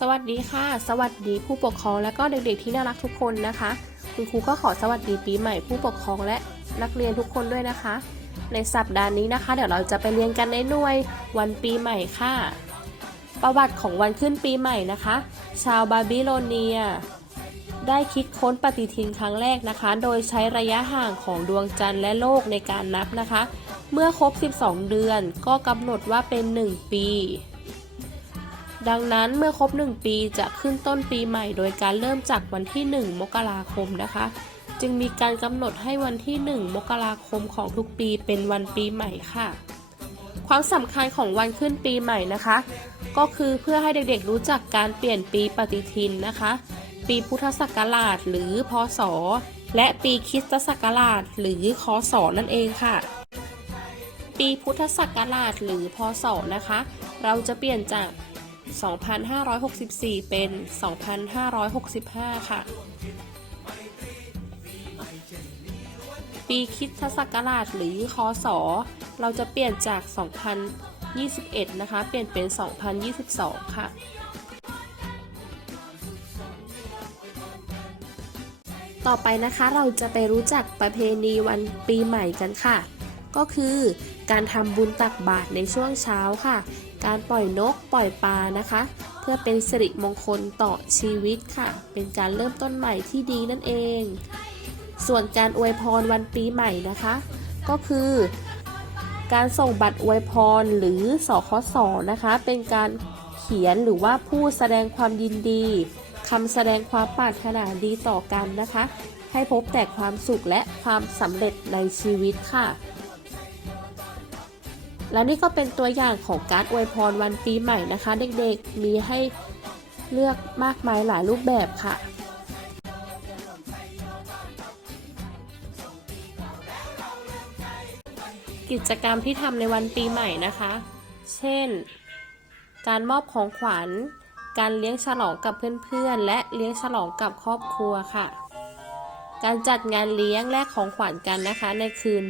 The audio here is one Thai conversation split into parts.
สวัสดีค่ะ สวัสดีผู้ปกครองและก็เด็กๆที่น่ารักทุกคนนะคะ คุณครูก็ขอสวัสดีปีใหม่ผู้ปกครองและนักเรียนทุกคนด้วยนะคะ ในสัปดาห์นี้นะคะ เดี๋ยวเราจะไปเรียนกันในหน่วยวันปีใหม่ค่ะ ประวัติของวันขึ้นปีใหม่นะคะ ชาวบาบิโลเนีย ได้คิดค้นปฏิทินครั้งแรกนะคะ โดยใช้ระยะห่างของดวงจันทร์และโลกในการนับนะคะ เมื่อครบ 12 เดือนก็กำหนดว่าเป็น 1 ปี ดังนั้นเมื่อครบ 1 ปีจะขึ้นต้นปีใหม่ โดยการเริ่มจากวันที่ 1 มกราคมนะคะ จึงมีการกำหนดให้วันที่ 1 มกราคมของทุกปีเป็นวันปีใหม่ค่ะ ความสำคัญของวันขึ้นปีใหม่นะคะ ก็คือเพื่อให้เด็กๆรู้จักการเปลี่ยนปีปฏิทินนะคะ ปีพุทธศักราชหรือพศ และปีคริสตศักราชหรือคศนั่นเองค่ะปีพุทธศักราชหรือพศนะคะ เราจะเปลี่ยนจาก 2,564 เป็น 2,565 ค่ะ ปีคริสตศักราชหรือคศเราจะเปลี่ยนจาก 2021 นะคะ เปลี่ยนเป็น 2022 ค่ะต่อไปนะคะเราจะไปรู้จักประเพณีวันปีใหม่กันค่ะ ก็คือการทำบุญตักบาตรในช่วงเช้าค่ะ การปล่อยนกปล่อยปลานะคะ เพื่อเป็นสิริมงคลต่อชีวิตค่ะ เป็นการเริ่มต้นใหม่ที่ดีนั่นเอง ส่วนการอวยพรวันปีใหม่นะคะ ก็คือการส่งบัตรอวยพรหรือสคสนะคะ เป็นการเขียนหรือว่าพูดแสดงความยินดีคำแสดงความปรารถนาดีต่อกันนะคะ ให้พบแต่ความสุขและความสำเร็จในชีวิตค่ะ และนี่ก็เป็นตัวอย่างของการอวยพรวันปีใหม่นะคะ เด็กๆมีให้เลือกมากมายหลายรูปแบบค่ะกิจกรรมที่ทำในวันปีใหม่นะคะ เช่น การมอบของขวัญ การเลี้ยงฉลองกับเพื่อนๆ และเลี้ยงฉลองกับครอบครัวค่ะ การจัดงานเลี้ยงแลกของขวัญกันนะคะ ในคืน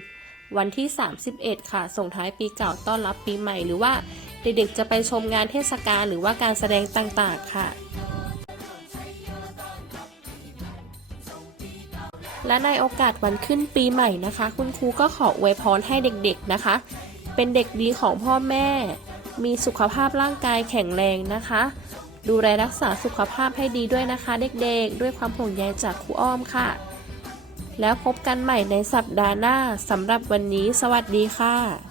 วันที่ 31 ค่ะ ส่งท้ายปีเก่าต้อนรับปีใหม่ หรือว่าเด็กๆจะไปชมงานเทศกาลหรือว่าการแสดงต่างๆค่ะ และในโอกาสวันขึ้นปีใหม่นะคะ คุณครูก็ขออวยพรให้เด็กๆนะคะ เป็นเด็กดีของพ่อแม่ มีสุขภาพร่างกายแข็งแรงนะคะ ดูแลรักษาสุขภาพให้ดีด้วยนะคะ เด็กๆ ด้วยความห่วงใยจากครูอ้อมค่ะ แล้วพบกันใหม่ในสัปดาห์หน้าสำหรับวันนี้ สวัสดีค่ะ